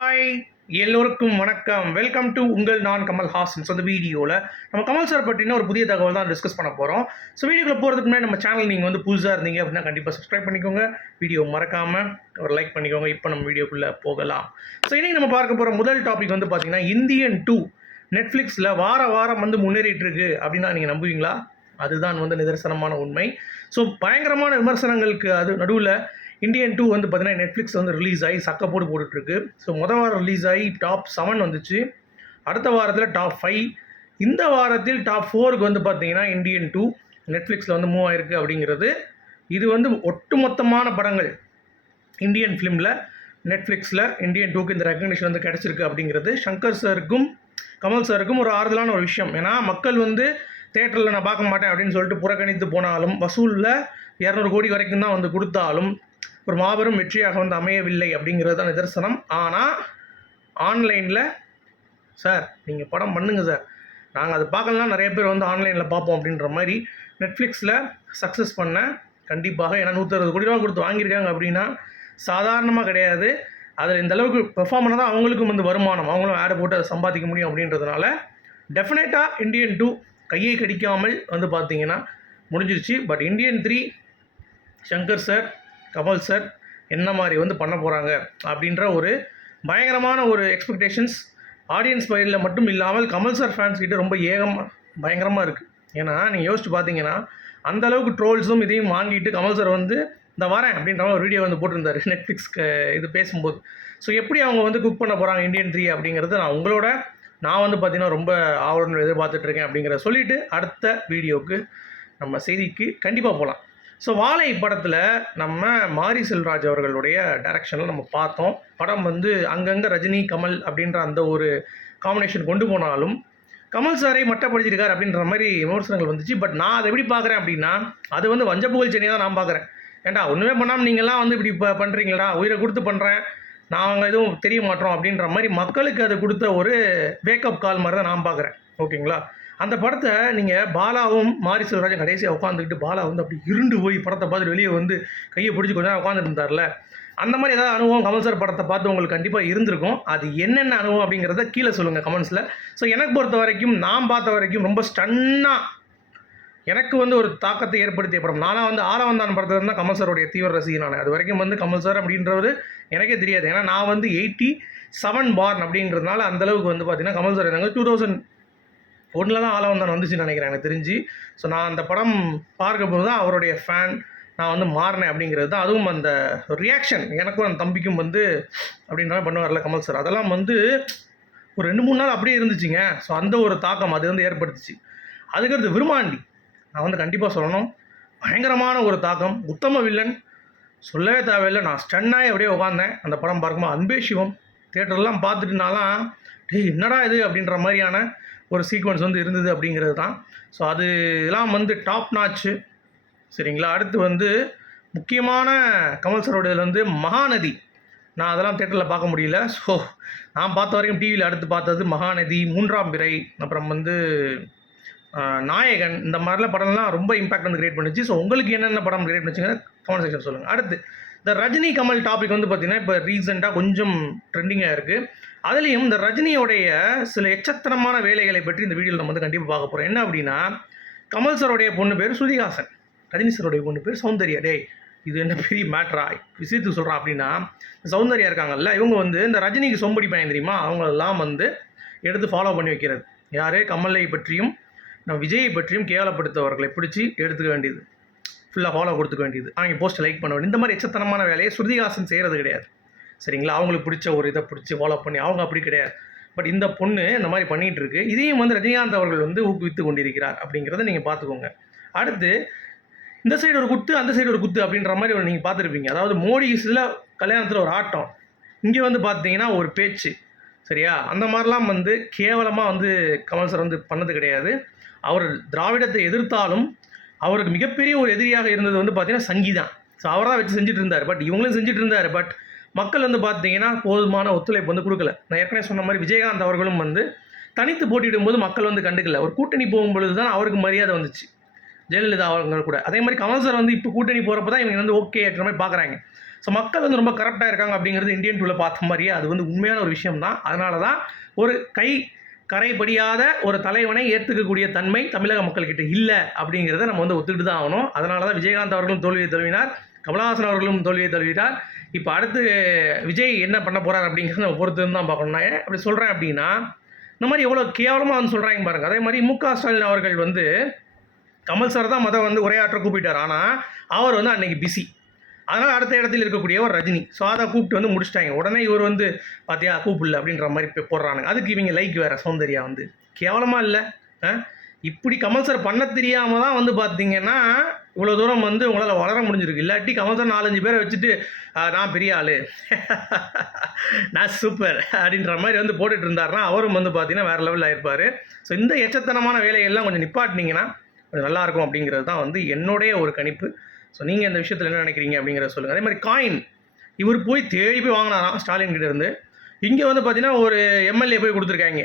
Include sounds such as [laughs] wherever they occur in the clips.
Hi எல்லோருக்கும் வணக்கம். Welcome to உங்கள் நான் கமல் ஹாசன்ஸ் அந்த வீடியோவில் நம்ம கமல் சார் பற்றின ஒரு புதிய தகவல் தான் டிஸ்கஸ் பண்ண போகிறோம் ஸோ வீடியோக்குள்ள போகிறதுக்கு முன்னாடி நம்ம சேனல் நீங்கள் வந்து புதுசாக இருந்தீங்க அப்படின்னா கண்டிப்பாக சப்ஸ்கிரைப் பண்ணிக்கோங்க. வீடியோ மறக்காமல் ஒரு லைக் பண்ணிக்கோங்க. இப்போ நம்ம வீடியோக்குள்ளே போகலாம். ஸோ இன்றைக்கி நம்ம பார்க்க போகிற முதல் டாபிக் வந்து பார்த்தீங்கன்னா இந்தியன் டூ நெட்ஃப்ளிக்ஸில் வார வாரம் வந்து முன்னேறிட்டு இருக்கு அப்படின்னா நீங்கள் நம்புவீங்களா? அதுதான் வந்து நிதர்சனமான உண்மை. ஸோ பயங்கரமான விமர்சனங்களுக்கு அது நடுவில் இந்தியன் டூ வந்து பார்த்தீங்கன்னா நெட்ஃப்ளிக்ஸ் வந்து ரிலீஸ் ஆகி சக்கப்போடு போட்டு போட்டுட்ருக்கு. ஸோ மொதல் வாரம் ரிலீஸ் ஆகி டாப் செவன் வந்துச்சு. அடுத்த வாரத்தில் டாப் ஃபைவ் இந்த வாரத்தில் டாப் ஃபோருக்கு வந்து பார்த்தீங்கன்னா இந்தியன் டூ நெட்ஃப்ளிக்ஸில் வந்து மூவ் ஆயிருக்கு அப்படிங்கிறது. இது வந்து ஒட்டுமொத்தமான படங்கள். இந்தியன் ஃபிலிமில் நெட்ஃப்ளிக்ஸில் இந்தியன் டூக்கு இந்த ரெக்கக்னிஷன் வந்து கிடச்சிருக்கு அப்படிங்கிறது. சங்கர் சாருக்கும் கமல் சாருக்கும் ஒரு ஆறுதலான ஒரு விஷயம். ஏன்னா மக்கள் வந்து தேட்டரில் நான் பார்க்க மாட்டேன் அப்படின்னு சொல்லிட்டு புறக்கணித்து போனாலும் வசூலில் இரநூறு கோடி வரைக்கும் தான் வந்து கொடுத்தாலும் ஒரு மாபெரும் வெற்றியாக வந்து அமையவில்லை அப்படிங்கிறது தான் நிதர்சனம். ஆனால் ஆன்லைனில் சார் நீங்கள் படம் பண்ணுங்க சார். நாங்கள் அதை பார்க்கலாம் நிறைய பேர் வந்து ஆன்லைனில் பார்ப்போம் அப்படின்ற மாதிரி நெட்ஃப்ளிக்ஸில் சக்ஸஸ் பண்ண கண்டிப்பாக ஏன்னா நூற்றறுபது கோடி ரூபா கொடுத்து வாங்கியிருக்காங்க அப்படின்னா சாதாரணமாக கிடையாது. அதில் இந்த அளவுக்கு பெர்ஃபார்ம் பண்ணால் தான் அவங்களுக்கும் வந்து வருமானம். அவங்களும் ஆடை போட்டு அதை சம்பாதிக்க முடியும் அப்படின்றதுனால டெஃபினட்டாக இந்தியன் டூ கையை கடிக்காமல் வந்து பார்த்தீங்கன்னா முடிஞ்சிருச்சு. But Indian three Shankar sir Kamal sir என்ன மாதிரி வந்து பண்ண போகிறாங்க அப்படின்ற ஒரு பயங்கரமான ஒரு எக்ஸ்பெக்டேஷன்ஸ் ஆடியன்ஸ் பயிரில் மட்டும் இல்லாமல் கமல் சார் ஃபேன்ஸ் கிட்ட ரொம்ப ஏகம் பயங்கரமாக இருக்குது ஏன்னா நீங்கள் யோசிச்சு பார்த்தீங்கன்னா அந்த அளவுக்கு ட்ரோல்ஸும் இதையும் வாங்கிட்டு கமல் சார் வந்து இந்த வரேன் அப்படின்ற ஒரு வீடியோ வந்து போட்டிருந்தாரு [laughs] நெட்ஃப்ளிக்ஸ்க்கு இது பேசும்போது. ஸோ எப்படி அவங்க வந்து குக் பண்ண போகிறாங்க இந்தியன் த்ரீ அப்படிங்கிறது நான் உங்களோட நான் வந்து பார்த்தீங்கன்னா ரொம்ப ஆவலுடன் எதிர்பார்த்துட்ருக்கேன் அப்படிங்கிறத சொல்லிவிட்டு அடுத்த வீடியோவுக்கு நம்ம செய்திக்கு கண்டிப்பாக போகலாம் ஸோ வாழை படத்தில் நம்ம மாரி செல்வராஜ் அவர்களுடைய டைரக்ஷனில் நம்ம பார்த்தோம். படம் வந்து அங்கங்கே ரஜினி கமல் அப்படின்ற அந்த ஒரு காம்பினேஷன் கொண்டு போனாலும் கமல் சாரை மட்டப்படுத்திருக்கார் அப்படின்ற மாதிரி விமர்சனங்கள் வந்துச்சு. பட் நான் அதை எப்படி பார்க்குறேன் அப்படின்னா அது வந்து வஞ்ச புகழ் சென்னை தான் நான் பார்க்குறேன். ஏன்டா ஒன்றுமே பண்ணாமல் நீங்கள்லாம் வந்து இப்படி இப்போ பண்ணுறீங்களா உயிரை கொடுத்து பண்ணுறேன் நாங்கள் எதுவும் தெரிய மாட்டோம் அப்படின்ற மாதிரி மக்களுக்கு அது கொடுத்த ஒரு வேக்கப் கால் மாதிரி தான் நான் பார்க்குறேன். ஓகேங்களா அந்த படத்தை நீங்கள் பாலாவும் மாரி செல்வராஜன் கடைசியாக உட்காந்துக்கிட்டு பாலா வந்து அப்படி இருண்டு போய் படத்தை பார்த்துட்டு வெளியே வந்து கையை பிடிச்சி கொஞ்ச நேரம் உட்காந்துட்டு இருந்தார்ல அந்த மாதிரி ஏதாவது அனுபவம் கமல் சார் படத்தை பார்த்து உங்களுக்கு கண்டிப்பாக இருந்திருக்கும். அது என்னென்ன அனுபவம் அப்படிங்கிறத கீழே சொல்லுங்கள் கமெண்ட்ஸில். ஸோ எனக்கு பொறுத்த வரைக்கும் நான் பார்த்த வரைக்கும் ரொம்ப ஸ்டன்னாக எனக்கு வந்து ஒரு தாக்கத்தை ஏற்படுத்திய படம். நானாக வந்து ஆலவந்தான் படத்தில் இருந்தால் கமல் சாருடைய தீவிர ரசிகன் நான் அது வரைக்கும் வந்து கமல் சார் அப்படின்றவர் எனக்கே தெரியாது. ஏன்னா நான் வந்து எயிட்டி செவன் பார்ன் அப்படின்றதுனால அந்தளவுக்கு வந்து பார்த்தீங்கன்னா கமல் சார் எனக்கு டூ தௌசண்ட் ஒன்றில் தான் ஆலவந்தன் வந்துச்சுன்னு நினைக்கிறேன் எனக்கு தெரிஞ்சு. ஸோ நான் அந்த படம் பார்க்க போது தான் அவருடைய ஃபேன் நான் வந்து மாறினேன் அப்படிங்கிறது தான். அதுவும் அந்த ரியாக்ஷன் எனக்கும் அந்த தம்பிக்கும் வந்து அப்படின்ற பண்ணுவார்ல கமல் சார் அதெல்லாம் வந்து ஒரு ரெண்டு மூணு நாள் அப்படியே இருந்துச்சுங்க. ஸோ அந்த ஒரு தாக்கம் அது வந்து ஏற்படுத்துச்சு. அதுக்கடுத்து விருமாண்டி நான் வந்து கண்டிப்பாக சொல்லணும். பயங்கரமான ஒரு தாக்கம். உத்தம வில்லன் சொல்லவே தேவையில்லை. நான் ஸ்டன்னாகி அப்படியே உட்காந்தேன் அந்த படம் பார்க்கும்போது அன்பே சிவம். தேட்டர்லாம் பார்த்துட்டுனாலாம் டேய் என்னடா இது? அப்படின்ற மாதிரியான ஒரு சீக்வன்ஸ் வந்து இருந்தது அப்படிங்கிறது தான். ஸோ அதெல்லாம் வந்து டாப் நாச்சு சரிங்களா? அடுத்து வந்து முக்கியமான கமல் சரோட வந்து மகாநதி. நான் அதெல்லாம் தேட்டரில் பார்க்க முடியல. ஸோ நான் பார்த்த வரைக்கும் டிவியில் அடுத்து பார்த்தது மகாநதி மூன்றாம் பிறை அப்புறம் வந்து நாயகன். இந்த மாதிரிலாம் படம்லாம் ரொம்ப இம்பாக்ட் வந்து கிரியேட் பண்ணுச்சு. ஸோ உங்களுக்கு என்னென்ன படம் கிரியேட் பண்ணுச்சுங்க கமெண்ட் செக்ஷன் சொல்லுங்கள் அடுத்து இந்த ரஜினி கமல் டாபிக் வந்து பார்த்திங்கன்னா இப்போ ரீசெண்டாக கொஞ்சம் ட்ரெண்டிங்காக இருக்குது அதுலேயும் இந்த ரஜினியோடைய சில எச்சத்தனமான வேலைகளை பற்றி இந்த வீடியோவில் நம்ம வந்து கண்டிப்பாக பார்க்க போகிறோம் என்ன அப்படின்னா கமல் சாரோடைய பொண்ணு பேர் சுதிகாசன் ரஜினி சாரோடைய பொண்ணு பேர் சௌந்தர்யா. டேய் இது என்ன பெரிய மேட்ரா விஷயத்துக்கு சொல்கிறான் அப்படின்னா சௌந்தர்யா இருக்காங்கல்ல இவங்க வந்து இந்த ரஜினிக்கு சொம்படி பையன் தெரியுமா? அவங்களெல்லாம் வந்து எடுத்து ஃபாலோ பண்ணி வைக்கிறது. யார்? கமலை பற்றியும் நம்ம விஜயை பற்றியும் கேவலப்படுத்தவர்களை பிடிச்சி எடுத்துக்க வேண்டியது. ஃபுல்லாக ஃபாலோ கொடுத்துக்க வேண்டியது. அவங்க போஸ்ட்டை லைக் பண்ண வேண்டியது. இந்த மாதிரி எச்சத்தனமான வேலையை ஸ்ருதிஹாசன் செய்கிறது கிடையாது. சரிங்களா? அவங்களுக்கு பிடிச்ச ஒரு இதை பிடிச்சி ஃபாலோ பண்ணி அவங்க அப்படி கிடையாது. பட் இந்த பொண்ணு இந்த மாதிரி பண்ணிகிட்டு இருக்கு. இதையும் வந்து ரஜினிகாந்த் அவர்கள் வந்து ஊக்குவித்து கொண்டிருக்கிறார் அப்படிங்கிறத நீங்கள் பார்த்துக்கோங்க. அடுத்து இந்த சைடு ஒரு குத்து அந்த சைடு ஒரு குத்து அப்படின்ற மாதிரி ஒரு நீங்கள் பார்த்துருப்பீங்க. அதாவது மோடி கல்யாணத்தில் ஒரு ஆட்டம். இங்கே வந்து பார்த்தீங்கன்னா ஒரு பேச்சு. சரியா? அந்த மாதிரிலாம் வந்து கேவலமாக வந்து கமல் சார் வந்து பண்ணது கிடையாது. அவர் திராவிடத்தை எதிர்த்தாலும் அவருக்கு மிகப்பெரிய ஒரு எதிரியாக இருந்தது வந்து பார்த்தீங்கன்னா சங்கீதம் ஸோ அவராக வச்சு செஞ்சுட்டு இருந்தார் பட் இவங்களும் செஞ்சுட்டு இருந்தார் பட் மக்கள் வந்து பார்த்தீங்கன்னா போதுமான ஒத்துழைப்பு வந்து கொடுக்கல. நான் ஏற்கனவே சொன்ன மாதிரி விஜயகாந்த் அவர்களும் வந்து தனித்து போட்டியிடும்போது மக்கள் வந்து கண்டுக்கல. ஒரு கூட்டணி போகும்பொழுது தான் அவருக்கு மரியாதை வந்துச்சு. ஜெயலலிதா அவங்க கூட. அதே மாதிரி கமல் சார் வந்து இப்போ கூட்டணி போகிறப்ப தான் இவங்க வந்து ஓகே மாதிரி பார்க்குறாங்க ஸோ மக்கள் வந்து ரொம்ப கரெக்டாக இருக்காங்க அப்படிங்கிறது இந்தியன் டூவில் பார்த்த மாதிரியே அது வந்து உண்மையான ஒரு விஷயம் தான் அதனால தான் ஒரு கை கரைபடியாத ஒரு தலைவனை ஏற்றுக்கக்கூடிய தன்மை தமிழக மக்கள்கிட்ட இல்லை அப்படிங்கிறத நம்ம வந்து ஒத்துக்கிட்டு தான் ஆகணும். அதனால தான் விஜயகாந்த் அவர்களும் தோல்வியை தழுவினார். கமலஹாசன் அவர்களும் தோல்வியை தழுவினார் இப்போ அடுத்து விஜய் என்ன பண்ண போகிறார் அப்படிங்கிறத நம்ம பொறுத்து தான் பார்க்கணும். நான் அப்படி சொல்கிறேன் அப்படின்னா இந்த மாதிரி எவ்வளோ கேவலமாக வந்து சொல்கிறாங்க பாருங்கள் அதே மாதிரி மு க ஸ்டாலின் அவர்கள் வந்து கமல் சார் தான் மதம் வந்து உரையாற்ற கூப்பிட்டார். ஆனால் அவர் வந்து அன்னைக்கு பிஸி அதனால் அடுத்த இடத்துல இருக்கக்கூடியவர் ரஜினி. ஸோ அதை கூப்பிட்டு வந்து முடிச்சிட்டாங்க. உடனே இவர் வந்து பார்த்தியா கூப்பிடல அப்படின்ற மாதிரி இப்போ போடுறானுங்க. அதுக்கு இவங்க லைக் வேறு சௌந்தர்யா வந்து. கேவலமாக இல்லை. ஆ? இப்படி கமல் சார் பண்ண தெரியாமல் தான் வந்து பார்த்தீங்கன்னா இவ்வளோ தூரம் வந்து உங்களால் வளர முடிஞ்சிருக்கு. இல்லாட்டி கமல் சார் நாலஞ்சு பேரை வச்சுட்டு நான் பெரிய ஆள். [laughs] நான் சூப்பர் அப்படின்ற மாதிரி வந்து போட்டுட்டு இருந்தாருன்னா அவரும் வந்து பார்த்தீங்கன்னா வேறு லெவலில் ஆயிருப்பார். ஸோ இந்த எச்சத்தனமான வேலைகள்லாம் கொஞ்சம் நிப்பாட்டினீங்கன்னா கொஞ்சம் நல்லாயிருக்கும் அப்படிங்கிறது தான் வந்து என்னுடைய ஒரு கணிப்பு. ஸோ நீங்கள் இந்த விஷயத்தில் என்ன நினைக்கிறீங்க அப்படிங்கிறத சொல்லுங்கள் அதே மாதிரி காயின் இவர் போய் தேடி போய் வாங்கினாராம் ஸ்டாலின் கிட்ட இருந்து. இங்கே வந்து பார்த்தீங்கன்னா ஒரு எம்எல்ஏ போய் கொடுத்துருக்காங்க.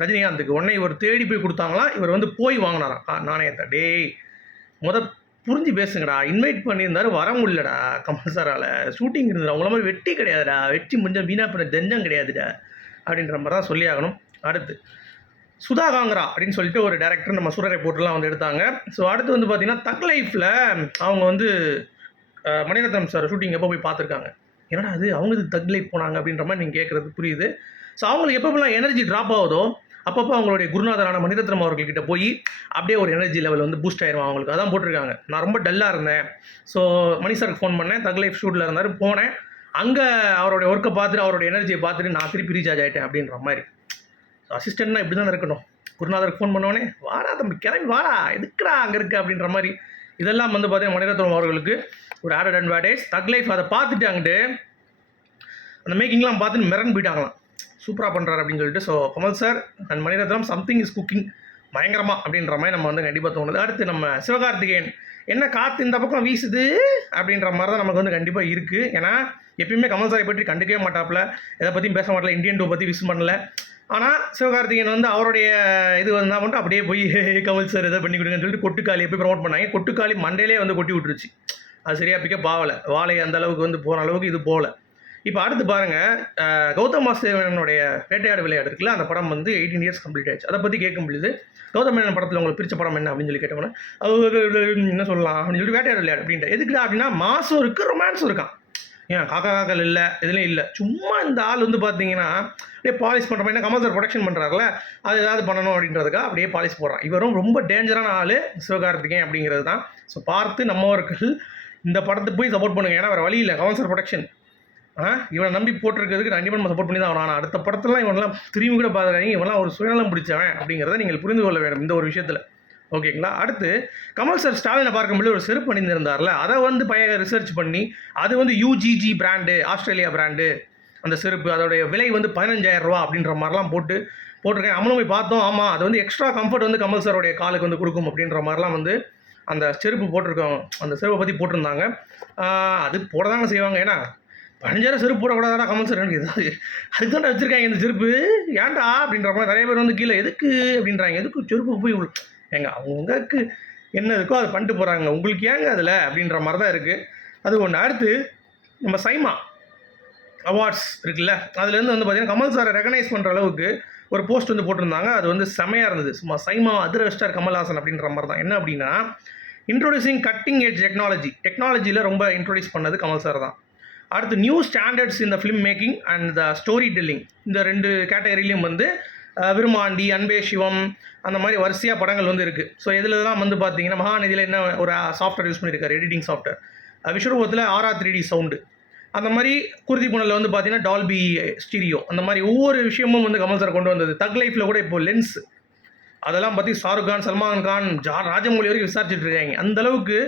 ரஜினிகாந்துக்கு. உடனே இவர் தேடி போய் கொடுத்தாங்களாம் இவர் வந்து போய் வாங்கினாராம் நாணயத்தை டேய் முத புரிஞ்சு பேசுங்கடா. இன்வைட் பண்ணியிருந்தாரு. வர முடியலடா கமல் சாரால் ஷூட்டிங் இருந்தது அவங்கள மாதிரி வெட்டி கிடையாதுடா. வெட்டி முடிஞ்சால் வீணா பண்ண தஞ்சம் கிடையாதுடா. அப்படின்ற மாதிரி தான் சொல்லி ஆகணும் அடுத்து சுதா காங்கரா அப்படின்னு சொல்லிட்டு ஒரு டேரக்டர் நம்ம சூரரை போட்டுலாம் வந்து எடுத்தாங்க. ஸோ அடுத்து வந்து பார்த்தீங்கன்னா தக் லைஃப்பில் அவங்க வந்து மணிரத்னம் சார் ஷூட்டிங் எப்போ போய் பார்த்துருக்காங்க? என்னடா அது அவங்க இது தக் லைஃப் போனாங்க அப்படின்ற மாதிரி நீங்கள் கேட்குறது புரியுது. ஸோ அவங்களுக்கு எப்பப்பெல்லாம் எனர்ஜி ட்ராப் ஆகுதோ அப்பப்போ அவங்களுடைய குருநாதரான மணிரத்னம் அவர்கள்கிட்ட போய் அப்படியே ஒரு எனர்ஜி லெவல் வந்து பூஸ்ட் ஆயிரும் அவங்களுக்கு. அதான் போட்டிருக்காங்க. நான் ரொம்ப டல்லாக இருந்தேன். ஸோ மணி சாருக்கு ஃபோன் பண்ணேன். தக் லைஃப் ஷூட்டில் இருந்தார். போனேன். அங்கே அவருடைய ஒர்க்கை பார்த்துட்டு அவருடைய எனர்ஜியை பார்த்துட்டு நான் திருப்பி ரீசார்ஜ் ஆகிட்டேன் அப்படின்ற மாதிரி. அசிஸ்டண்ட்னா இப்படி தான் இருக்கணும். குருநாதருக்கு ஃபோன் பண்ணோடனே வாடா தம்பி கிளம்பி வாடா எதுக்குடா அங்கே இருக்குது அப்படின்ற மாதிரி. இதெல்லாம் வந்து பார்த்தீங்கன்னா மணிரத்னம் அவர்களுக்கு ஒரு ஆடட் அட்வான்டேஜ் தக் லைஃப் அதை பார்த்துட்டு அங்கிட்டு அந்த மேக்கிங்லாம் பார்த்துட்டு மிரண்டு போயிட்டாங்களாம். சூப்பராக பண்ணுறாரு அப்படின்னு சொல்லிட்டு so Kamal sir and Mani Ratnam something is cooking பயங்கரமாக அப்படின்ற மாதிரி நம்ம வந்து கண்டிப்பாக தோணுது. அடுத்து நம்ம சிவகார்த்திகேயன் என்ன காற்று இந்த பக்கம் வீசுது? அப்படின்ற மாதிரி தான் நமக்கு வந்து கண்டிப்பாக இருக்குது ஏன்னா எப்பயுமே கமல் சாரை பற்றி கண்டுக்கவே மாட்டாப்புல. எதை பற்றியும் பேச மாட்டல. இந்தியன் டூ பற்றி விஸ் பண்ணல. ஆனால் சிவகார்த்திகேயன் வந்து அவருடைய இது வந்தால் மட்டும் அப்படியே போய் கமல் சார் இதை பண்ணி கொடுங்கன்னு சொல்லிட்டு கொட்டுக்காளியை போய் ப்ரமோட் பண்ணாங்க கொட்டுக்காளி மண்டையிலே வந்து கொட்டி விட்டுருச்சு அது சரியாக பிக்கப் ஆகலை வாழை அந்த அளவுக்கு வந்து போகிற அளவுக்கு இது போகல இப்போ அடுத்து பாருங்கள் கௌதம் வாசுதேவனுடைய வேட்டையாடு விளையாடு இருக்குல்ல அந்த படம் வந்து எயிட்டீன் இயர்ஸ் கம்ப்ளீட் ஆயிடுச்சு அதை பற்றி கேட்கும் பொழுது கௌதம் மேனன் படத்தில் உங்களுக்கு பிடிச்ச படம் என்ன அப்படின்னு சொல்லி கேட்டோம்னா அவங்க என்ன சொல்லலாம் அப்படின்னு சொல்லி வேட்டையாடு விளையாடு அப்படின்ட்டு எதுக்குடா அப்படின்னா மாசும் இருக்குது ரொமான்ஸும் இருக்கான் ஏன் காக்கா காக்கல் இல்லை இதுலேயும் இல்லை. சும்மா இந்த ஆள் வந்து பார்த்தீங்கன்னா அப்படியே பாலிஷ் பண்ணுற மாதிரி கமல் சார் ப்ரொடக்ஷன் பண்ணுறாருல அது ஏதாவது பண்ணணும் அப்படின்றதுக்காக அப்படியே பாலிஷ் போடுறான். இவரும் ரொம்ப டேஞ்சரான ஆள் சிவகார்த்திகேயன் அப்படிங்கிறது தான். ஸோ பார்த்து நம்மவர்கள் இந்த படத்தை போய் சப்போர்ட் பண்ணுங்கள் ஏன்னா வேறு வழி இல்லை கமல் சார் ப்ரொடக்ஷன் ஆ இவனை நம்பி போட்டிருக்கிறதுக்கு கண்டிப்பாக நம்ம சப்போர்ட் பண்ணி தான் ஆகணும். ஆனால் அடுத்த படத்தெல்லாம் இவனெல்லாம் திரும்பி கூட பார்க்குறாங்க இவனெல்லாம் ஒரு சுயநலம் பிடிச்சவன் அப்படிங்கிறத நீங்கள் புரிந்து கொள்ள வேண்டும் இந்த ஒரு விஷயத்தில். ஓகேங்களா? அடுத்து கமல் சார் ஸ்டாலினை பார்க்கும்போது ஒரு செருப்பு அணிந்திருந்தார்ல அதை வந்து பையன் ரிசர்ச் பண்ணி அது வந்து யூஜிஜி பிராண்டு ஆஸ்திரேலியா பிராண்டு அந்த செருப்பு அதோடைய விலை வந்து பதினஞ்சாயிரம் ரூபா அப்படின்ற மாதிரிலாம் போட்டு போட்டிருக்கேன் நம்மளும் போய் பார்த்தோம் ஆமாம் அது வந்து எக்ஸ்ட்ரா கம்ஃபர்ட் வந்து கமல் சாரோடைய காலுக்கு வந்து கொடுக்கும் அப்படின்ற மாதிரிலாம் வந்து அந்த செருப்பு போட்டிருக்கோம். அந்த செருப்பை பற்றி போட்டிருந்தாங்க. அது போட தாங்க செய்வாங்க. ஏன்னா பதினஞ்சாயிரம் செருப்பு போடக்கூடாதா கமல் சார் எனக்கு ஏதாவது அதுக்கு தான் வச்சுருக்காங்க இந்த செருப்பு. ஏன்டா? அப்படின்ற மாதிரி நிறைய பேர் வந்து கீழே எதுக்கு? அப்படின்றாங்க. எதுக்கு செருப்பு போய் ஏங்க அவங்களுக்கு என்ன இருக்கோ அதை பண்ணிட்டு போகிறாங்க உங்களுக்கு ஏங்க அதில் அப்படின்ற மாதிரி தான் இருக்குது அது ஒன்று அடுத்து நம்ம சைமா அவார்ட்ஸ் இருக்குல்ல அதுலேருந்து வந்து பார்த்தீங்கன்னா கமல் சாரை ரெகனைஸ் பண்ணுற அளவுக்கு ஒரு போஸ்ட் வந்து போட்டிருந்தாங்க. அது வந்து செமையாக இருந்தது. சும்மா சைமா அதிரவஸ்டார் கமல்ஹாசன் அப்படின்ற மாதிரி தான் என்ன அப்படின்னா இன்ட்ரோடியூசிங் கட்டிங் ஏஜ் டெக்னாலஜி டெக்னாலஜியில் ரொம்ப இன்ட்ரோடியூஸ் பண்ணது கமல் சார் தான். அடுத்து நியூ ஸ்டாண்டர்ட்ஸ் இந்த film making and the story telling இந்த ரெண்டு கேட்டகரியிலையும் வந்து விருமாண்டி அன்பே சிவம் அந்த மாதிரி வரிசையாக படங்கள் வந்து இருக்குது ஸோ இதிலலாம் வந்து பார்த்தீங்கன்னா மகாநதியில் என்ன ஒரு சாஃப்ட்வேர் யூஸ் பண்ணியிருக்காரு எடிட்டிங் சாஃப்ட்வேர் விஸ்வரூபத்தில் ஆர்ஆர் த்ரீ டி சவுண்டு அந்த மாதிரி குருதி புனலில் வந்து பார்த்தீங்கன்னா டால்பி ஸ்டீரியோ அந்த மாதிரி ஒவ்வொரு விஷயமும் வந்து கமல் சார் கொண்டு வந்தது. தக் லைஃப்பில் கூட இப்போ லென்ஸ் அதெல்லாம் பற்றி ஷாருக் கான் சல்மான் கான் ஜா ராஜமௌழி வரைக்கும் விசாரிச்சுட்டு இருக்காங்க. அந்த அளவுக்கு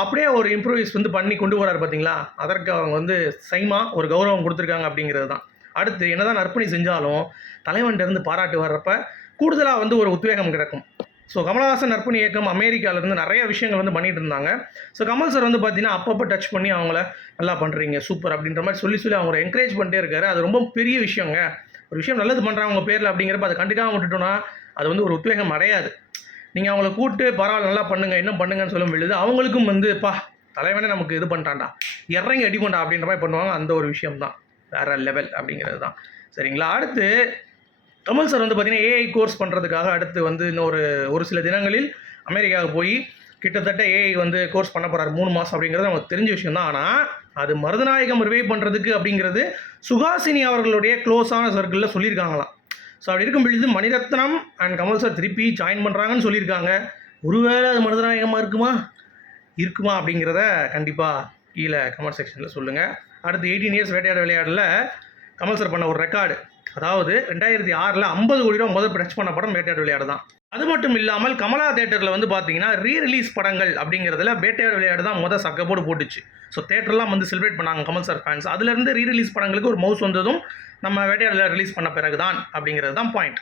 அப்படியே ஒரு இம்ப்ரூவைஸ் வந்து பண்ணி கொண்டு வராரு பார்த்தீங்களா அதற்கு அவங்க வந்து சைமா ஒரு கௌரவம் கொடுத்துருக்காங்க அப்படிங்கிறது தான். அடுத்து என்னதான் நற்பணி செஞ்சாலும் தலைவன்கிட்டருந்து பாராட்டு வர்றப்ப கூடுதலாக வந்து ஒரு உத்வேகம் கிடைக்கும். ஸோ கமலஹாசன் நற்பணி இயக்கம் அமெரிக்காவிலேருந்து நிறைய விஷயங்கள் வந்து பண்ணிட்டு இருந்தாங்க. ஸோ கமல் சார் வந்து பார்த்தீங்கன்னா அப்பப்போ டச் பண்ணி அவங்கள நல்லா பண்ணுறீங்க சூப்பர் அப்படின்ற மாதிரி சொல்லி சொல்லி அவங்கள என்கரேஜ் பண்ணிட்டே இருக்காரு. அது ரொம்ப பெரிய விஷயங்க. ஒரு விஷயம் நல்லது பண்ணுறாங்க அவங்க பேரில் அப்படிங்கிறப்ப அதை கண்டுக்காமல் விட்டுட்டோன்னா அது வந்து ஒரு உத்வேகம் அடையாது. நீங்கள் அவங்கள கூப்பிட்டு பரவாயில்ல நல்லா பண்ணுங்க என்ன பண்ணுங்கன்னு சொல்லும் பொழுது அவங்களுக்கும் வந்து பா தலைவனே நமக்கு இது பண்ணிட்டான்டா. இறங்கி அடி கொண்டா அப்படின்ற மாதிரி பண்ணுவாங்க. அந்த ஒரு விஷயம் தான் வேற லெவல் அப்படிங்கிறது தான் சரிங்களா? அடுத்து கமல் சார் வந்து பார்த்தீங்கன்னா ஏஐ கோர்ஸ் பண்ணுறதுக்காக அடுத்து வந்து இன்னொரு ஒரு சில தினங்களில் அமெரிக்காவுக்கு போய் கிட்டத்தட்ட ஏஐ வந்து கோர்ஸ் பண்ண போகிறாரு மூணு மாதம் அப்படிங்கிறது நமக்கு தெரிஞ்ச விஷயம் தான் ஆனால் அது மருதநாயகம் ரிவைவ் பண்ணுறதுக்கு அப்படிங்கிறது சுகாசினி அவர்களுடைய க்ளோஸான சர்க்கிளில் சொல்லியிருக்காங்களாம். ஸோ அப்படி இருக்கும் பொழுது மணிரத்னம் அண்ட் கமல் சார் திருப்பி ஜாயின் பண்ணுறாங்கன்னு சொல்லியிருக்காங்க. ஒருவேளை அது மருதநாயகமாக இருக்குமா? இருக்குமா அப்படிங்கிறத கண்டிப்பாக கீழே கமெண்ட் செக்ஷனில் சொல்லுங்கள் அடுத்து எயிட்டீன் இயர்ஸ் வேட்டையாட விளையாடல கமல் சார் பண்ண ஒரு ரெக்கார்டு அதாவது ரெண்டாயிரத்தி ஆறில் ஐம்பது கோடி ரூபா முதல் டச் பண்ண படம் வேட்டையாடு விளையாடு தான் அது மட்டும் இல்லாமல் கமலா தேட்டரில் வந்து பார்த்தீங்கன்னா ரீ ரிலீஸ் படங்கள் அப்படிங்கிறதுல வேட்டையாடு விளையாடு தான் முதல் சக்கப்போடு போட்டுச்சு. ஸோ தேட்டர்லாம் வந்து செலிப்ரேட் பண்ணாங்க கமல் சார் ஃபேன்ஸ் அதுலேருந்து ரீ ரிலீஸ் படங்களுக்கு ஒரு மவுஸ் வந்ததும் நம்ம வேட்டையாட ரிலீஸ் பண்ண பிறகு தான் அப்படிங்கிறது தான் பாயிண்ட்